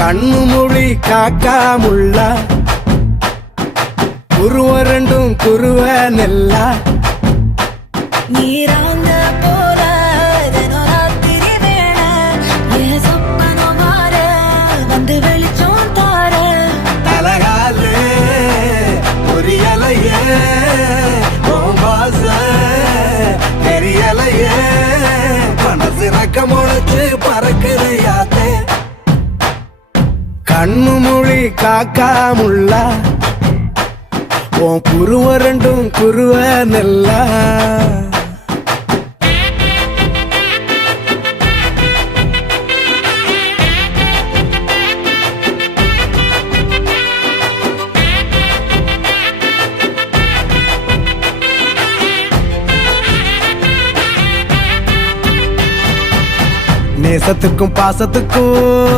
கண்ணு மொழி காக்காமுள்ள குருவ ரெண்டும் குருவ நெல்லா நீராங்க போல தினராத்திரி வேண என் சொப்பனம் மாற வந்து வெளிச்சம் தார தலகாலே பொரியலையே ஓம்பாச தெரியலையே மனசு ரக்க முளைச்சு பறக்குறையாத்தே கண்ணு மொழி காக்காமுள்ள உன் குருவ ரெண்டும் குருவ நெல்லா நேசத்துக்கும் பாசத்துக்கும்